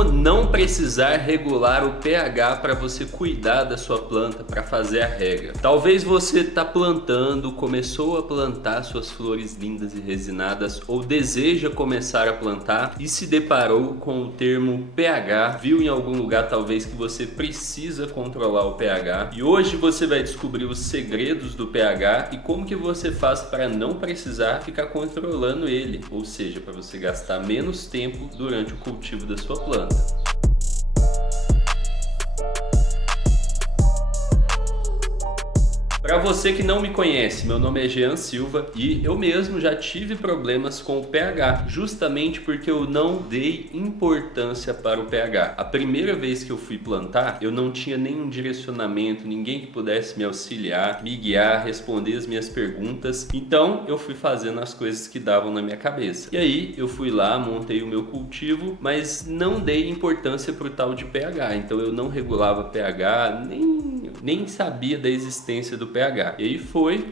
Como não precisar regular o pH para você cuidar da sua planta, para fazer a rega? Talvez você está plantando, começou a plantar suas flores lindas e resinadas ou deseja começar a plantar e se deparou com o termo pH, viu em algum lugar talvez que você precisa controlar o pH, e hoje você vai descobrir os segredos do pH e como que você faz para não precisar ficar controlando ele, ou seja, para você gastar menos tempo durante o cultivo da sua planta. Para você que não me conhece, meu nome é Jean Silva e eu mesmo já tive problemas com o pH, justamente porque eu não dei importância para o pH. A primeira vez que eu fui plantar, eu não tinha nenhum direcionamento, ninguém que pudesse me auxiliar, me guiar, responder as minhas perguntas, então eu fui fazendo as coisas que davam na minha cabeça. E aí eu fui lá, montei o meu cultivo, mas não dei importância para o tal de pH, então eu não regulava pH, nem sabia da existência do pH. E aí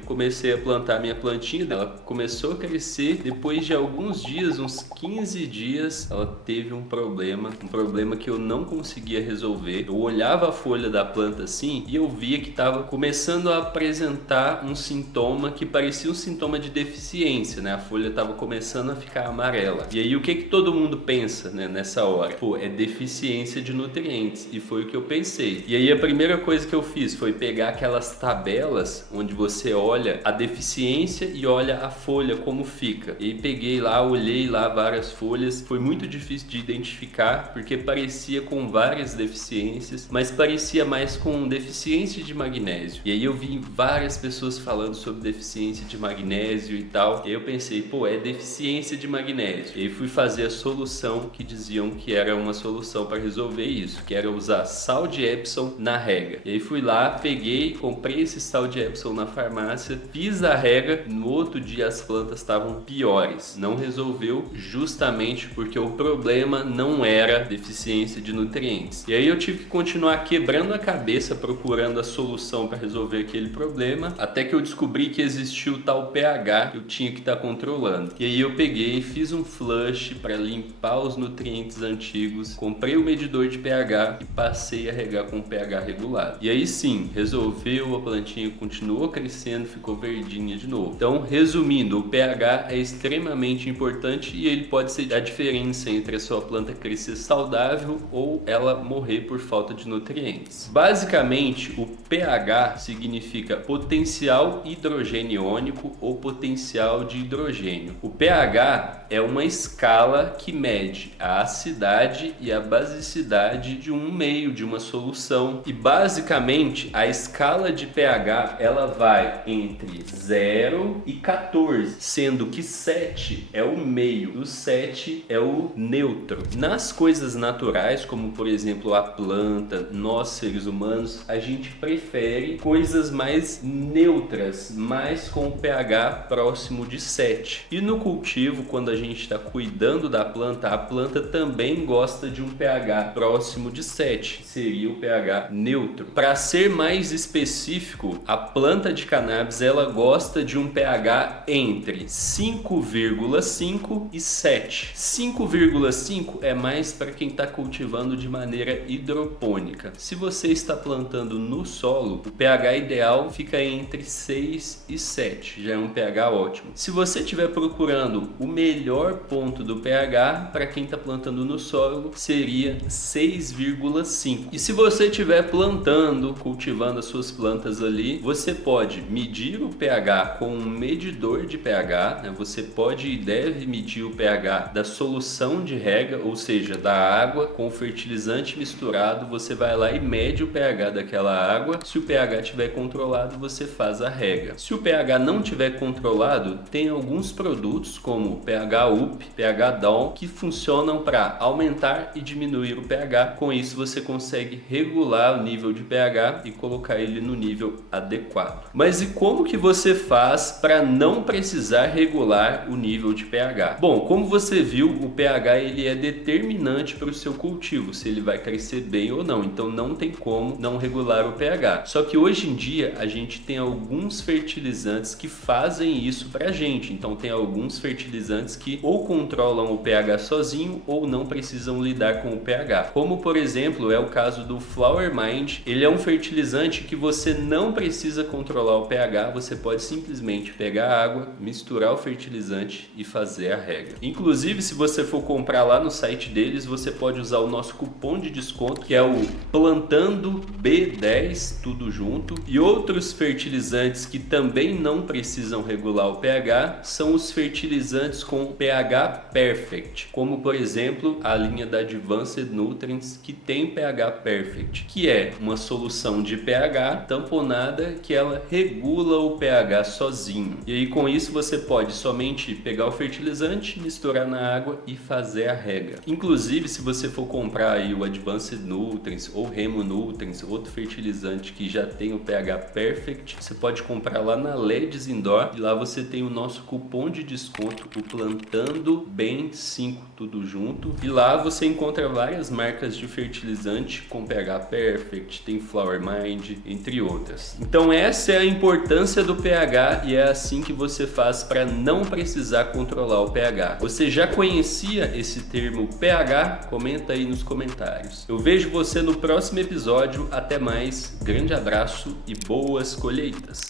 comecei a plantar minha plantinha, ela começou a crescer, depois de alguns dias, uns 15 dias, ela teve um problema que eu não conseguia resolver. Eu olhava a folha da planta assim e eu via que estava começando a apresentar um sintoma que parecia um sintoma de deficiência, né? A folha estava começando a ficar amarela. E aí o que todo mundo pensa, né, nessa hora? Pô, é deficiência de nutrientes. E foi o que eu pensei. E aí a primeira coisa que eu fiz foi pegar aquelas tabelas onde você olha a deficiência e olha a folha como fica. E aí peguei lá, olhei lá várias folhas, foi muito difícil de identificar porque parecia com várias deficiências, mas parecia mais com deficiência de magnésio. E aí eu vi várias pessoas falando sobre deficiência de magnésio e tal, e aí eu pensei, pô, é deficiência de magnésio. E aí fui fazer a solução que diziam que era uma solução para resolver isso, que era usar sal de Epsom na rega. E aí fui lá, peguei, comprei esse sal de Epsom na farmácia, fiz a rega, no outro dia as plantas estavam piores. Não resolveu justamente porque o problema não era deficiência de nutrientes. E aí eu tive que continuar quebrando a cabeça procurando a solução para resolver aquele problema, até que eu descobri que existia o tal pH que eu tinha que estar controlando. E aí eu peguei, fiz um flush para limpar os nutrientes antigos, comprei o medidor de pH e passei a regar com pH regulado. E aí sim, resolveu, a plantinha continuou crescendo, ficou verdinha de novo. Então, resumindo, o pH é extremamente importante e ele pode ser a diferença entre a sua planta crescer saudável ou ela morrer por falta de nutrientes. Basicamente, o pH significa potencial hidrogeniônico ou potencial de hidrogênio. O pH é uma escala que mede a acidade e a basicidade de um meio, de uma solução. E basicamente, a escala de pH ela vai entre 0 e 14, sendo que 7 é o meio, o 7 é o neutro. Nas coisas naturais, como por exemplo a planta, nós seres humanos, a gente prefere coisas mais neutras, mais com o pH próximo de 7. E no cultivo, quando a gente está cuidando da planta, a planta também gosta de um pH próximo de 7, seria o pH neutro. Para ser mais específico, a planta de cannabis ela gosta de um pH entre 5,5 e 7. 5,5 é mais para quem está cultivando de maneira hidropônica. Se você está plantando no solo, o pH ideal fica entre 6 e 7, já é um pH ótimo. Se você estiver procurando o melhor ponto do pH, para quem está plantando no solo, seria 6,5. E se você estiver plantando, cultivando as suas plantas ali, você pode medir o pH com um medidor de pH, né? Você pode e deve medir o pH da solução de rega, ou seja, da água com o fertilizante misturado, você vai lá e mede o pH daquela água. Se o pH estiver controlado, você faz a rega. Se o pH não estiver controlado, tem alguns produtos como o pH Up, pH Down, que funcionam para aumentar e diminuir o pH. Com isso você consegue regular o nível de pH pH e colocar ele no nível adequado. Mas e como que você faz para não precisar regular o nível de pH? Bom, como você viu, o pH ele é determinante para o seu cultivo, se ele vai crescer bem ou não. Então não tem como não regular o pH. Só que hoje em dia a gente tem alguns fertilizantes que fazem isso pra gente. Então tem alguns fertilizantes que ou controlam o pH sozinho ou não precisam lidar com o pH. Como por exemplo é o caso do Flower Mind. Ele é um fertilizante que você não precisa controlar o pH, você pode simplesmente pegar a água, misturar o fertilizante e fazer a rega. Inclusive, se você for comprar lá no site deles, você pode usar o nosso cupom de desconto, que é o Plantando B10, tudo junto. E outros fertilizantes que também não precisam regular o pH são os fertilizantes com pH Perfect, como por exemplo a linha da Advanced Nutrients, que tem pH Perfect, que é uma solução de pH tamponada que ela regula o pH sozinho. E aí com isso você pode somente pegar o fertilizante, misturar na água e fazer a rega. Inclusive, se você for comprar aí o Advanced Nutrients ou Remo Nutrients, outro fertilizante que já tem o pH Perfect, você pode comprar lá na Leds Indoor e lá você tem o nosso cupom de desconto, o Plantando Bem 5, tudo junto. E lá você encontra várias marcas de fertilizante com pH Perfect, tem Flower Mind, entre outras. Então essa é a importância do pH e é assim que você faz para não precisar controlar o pH. Você já conhecia esse termo pH? Comenta aí nos comentários. Eu vejo você no próximo episódio. Até mais, grande abraço e boas colheitas!